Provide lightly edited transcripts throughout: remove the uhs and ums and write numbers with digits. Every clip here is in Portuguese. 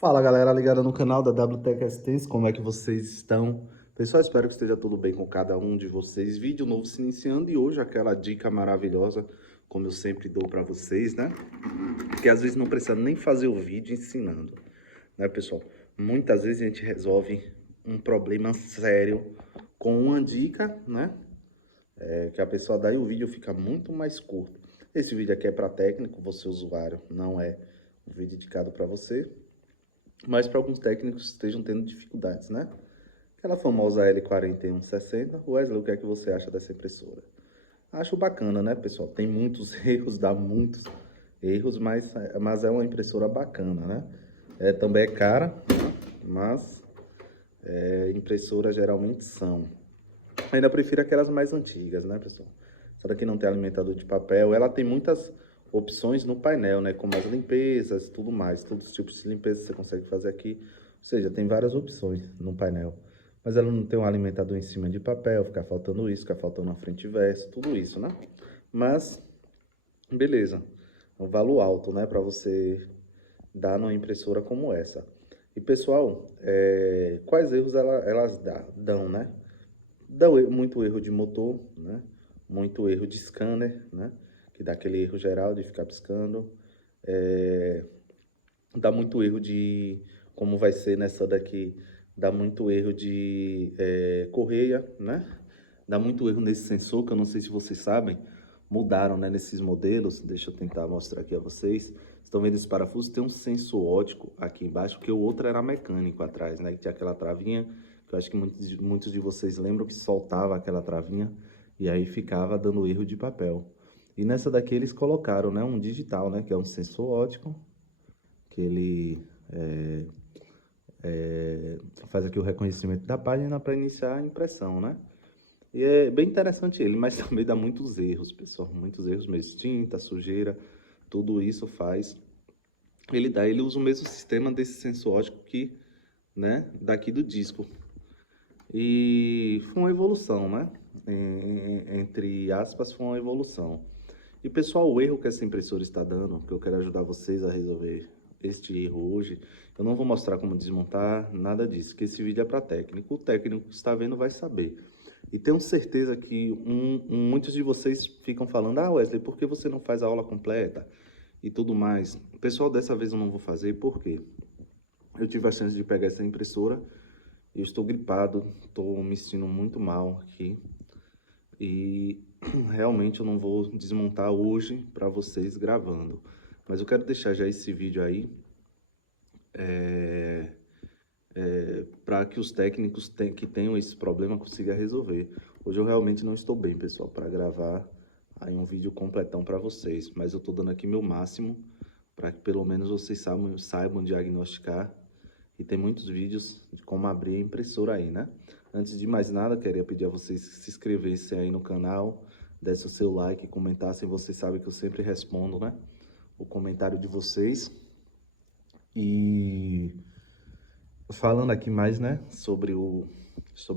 Fala galera ligada no canal da WTEC Assistência, como é que vocês estão? Pessoal, espero que esteja tudo bem com cada um de vocês. Vídeo novo se iniciando e hoje aquela dica maravilhosa, como eu sempre dou para vocês, né? Que às vezes não precisa nem fazer o vídeo ensinando, né pessoal? Muitas vezes a gente resolve um problema sério com uma dica, né? Que a pessoa dá e o vídeo fica muito mais curto. Esse vídeo aqui é para técnico, você usuário, não é um vídeo indicado para você. Mas para alguns técnicos estejam tendo dificuldades, né? Aquela famosa L4160. Wesley, o que é que você acha dessa impressora? Acho bacana, né, pessoal? Tem muitos erros, dá muitos erros, mas é uma impressora bacana, né? Também é cara, né? Mas impressoras geralmente são. Ainda prefiro aquelas mais antigas, né, pessoal? Essa daqui não tem alimentador de papel. Ela tem muitas opções no painel, né? Como as limpezas e tudo mais. Todos os tipos de limpeza você consegue fazer aqui. Ou seja, tem várias opções no painel. Mas ela não tem um alimentador em cima de papel. Fica faltando isso, fica faltando a frente e verso. Tudo isso, né? Mas, beleza. É um valor alto, né? Para você dar numa impressora como essa. E, pessoal, quais erros elas dão, né? Dá muito erro de motor, né? Muito erro de scanner, né? Que dá aquele erro geral de ficar piscando. Dá muito erro de, como vai ser nessa daqui, dá muito erro de correia, né? Dá muito erro nesse sensor, que eu não sei se vocês sabem, mudaram, né, nesses modelos. Deixa eu tentar mostrar aqui a vocês. Estão vendo esse parafuso? Tem um sensor óptico aqui embaixo, porque o outro era mecânico atrás, né? Que tinha aquela travinha, que eu acho que muitos de vocês lembram que soltava aquela travinha e aí ficava dando erro de papel. E nessa daqui eles colocaram, né, um digital, né, que é um sensor óptico, que ele faz aqui o reconhecimento da página para iniciar a impressão, né? E é bem interessante ele, mas também dá muitos erros, pessoal, muitos erros mesmo, tinta, sujeira, tudo isso faz. Ele usa o mesmo sistema desse sensor óptico que, né, daqui do disco. E foi uma evolução, né? Entre aspas, foi uma evolução. E pessoal, o erro que essa impressora está dando, que eu quero ajudar vocês a resolver este erro hoje, eu não vou mostrar como desmontar, nada disso, que esse vídeo é para técnico. O técnico que está vendo vai saber. E tenho certeza que muitos de vocês ficam falando, ah Wesley, por que você não faz a aula completa? E tudo mais. Pessoal, dessa vez eu não vou fazer, por quê? Eu tive a chance de pegar essa impressora, eu estou gripado, estou me sentindo muito mal aqui. E realmente eu não vou desmontar hoje para vocês gravando. Mas eu quero deixar já esse vídeo aí para que os técnicos que tenham esse problema consigam resolver. Hoje eu realmente não estou bem, pessoal, para gravar aí um vídeo completão para vocês. Mas eu estou dando aqui meu máximo para que pelo menos vocês saibam diagnosticar. E tem muitos vídeos de como abrir a impressora aí, né? Antes de mais nada, queria pedir a vocês que se inscrevessem aí no canal, dessem o seu like, comentassem. Vocês sabem que eu sempre respondo, né? O comentário de vocês. E falando aqui mais, né? Sobre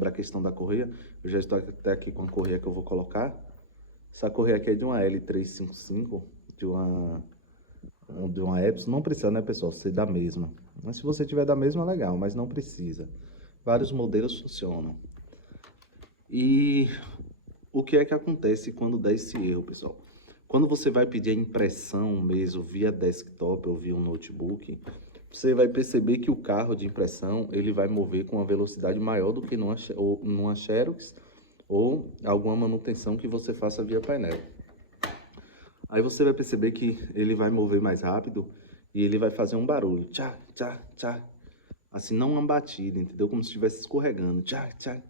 a questão da correia. Eu já estou até aqui com a correia que eu vou colocar. Essa correia aqui é de uma L355, de uma Epson. Não precisa, né, pessoal, ser da mesma. Mas se você tiver da mesma, legal, mas não precisa. Vários modelos funcionam. E o que é que acontece quando dá esse erro, pessoal? Quando você vai pedir a impressão mesmo via desktop ou via um notebook, você vai perceber que o carro de impressão ele vai mover com uma velocidade maior do que numa Xerox ou alguma manutenção que você faça via painel. Aí você vai perceber que ele vai mover mais rápido e ele vai fazer um barulho, tchá, tchá, tchá. Assim, não uma batida, entendeu? Como se estivesse escorregando, tchá, tchá.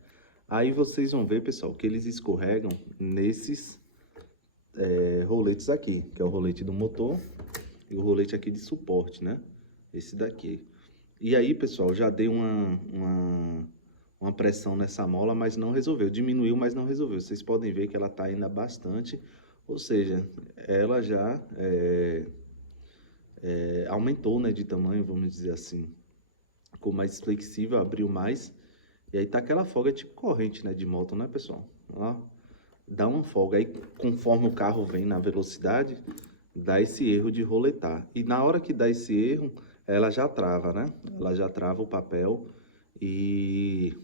Aí vocês vão ver, pessoal, que eles escorregam nesses roletes aqui, que é o rolete do motor e o rolete aqui de suporte, né? Esse daqui. E aí, pessoal, já dei uma pressão nessa mola, mas não resolveu. Diminuiu, mas não resolveu. Vocês podem ver que ela está ainda bastante, ou seja, ela já aumentou, né, de tamanho, vamos dizer assim. Ficou mais flexível, abriu mais. E aí tá aquela folga tipo corrente, né, de moto, né, pessoal? Ó, dá uma folga. Aí, conforme o carro vem na velocidade, dá esse erro de roletar. E na hora que dá esse erro, ela já trava, né? Ela já trava o papel e,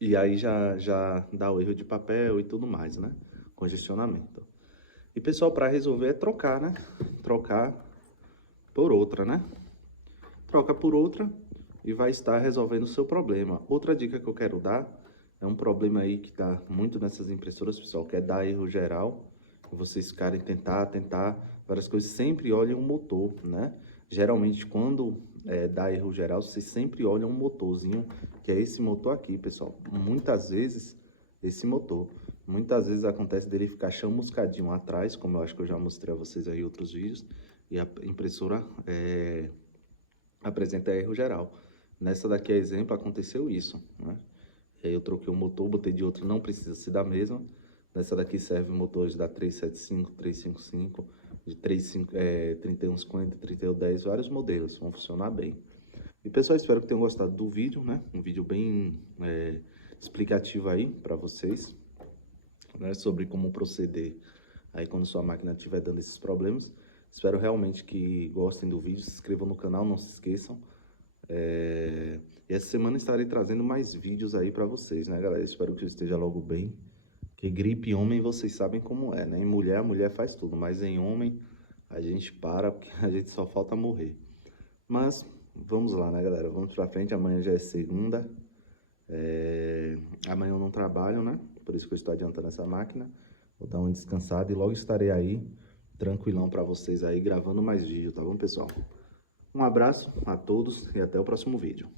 e aí já dá o erro de papel e tudo mais, né? Congestionamento. E pessoal, para resolver é trocar, né? Trocar por outra, né? Troca por outra e vai estar resolvendo o seu problema. Outra dica que eu quero dar é um problema aí que tá muito nessas impressoras, pessoal, que é dar erro geral. Vocês ficarem tentar várias coisas, sempre olhem o motor, né? Geralmente quando dá erro geral, vocês sempre olham um motorzinho, que é esse motor aqui, pessoal. Muitas vezes, esse motor, muitas vezes acontece dele ficar chamuscadinho atrás, como eu acho que eu já mostrei a vocês aí em outros vídeos, e a impressora apresenta erro geral. Nessa daqui, exemplo, aconteceu isso, né? E aí eu troquei o motor, botei de outro, não precisa ser da mesma. Nessa daqui serve motores da 375, 355, de 3150, 3110, vários modelos, vão funcionar bem. E pessoal, espero que tenham gostado do vídeo, né? Um vídeo bem explicativo aí para vocês, né? Sobre como proceder aí quando sua máquina estiver dando esses problemas. Espero realmente que gostem do vídeo, se inscrevam no canal, não se esqueçam. E essa semana estarei trazendo mais vídeos aí pra vocês, né, galera? Espero que eu esteja logo bem. Que gripe em homem vocês sabem como é, né? Em mulher, a mulher faz tudo, mas em homem a gente para porque a gente só falta morrer. Mas vamos lá, né, galera? Vamos pra frente, amanhã já é segunda. Amanhã eu não trabalho, né? Por isso que eu estou adiantando essa máquina. Vou dar uma descansada e logo estarei aí, tranquilão pra vocês aí, gravando mais vídeo, tá bom, pessoal? Um abraço a todos e até o próximo vídeo.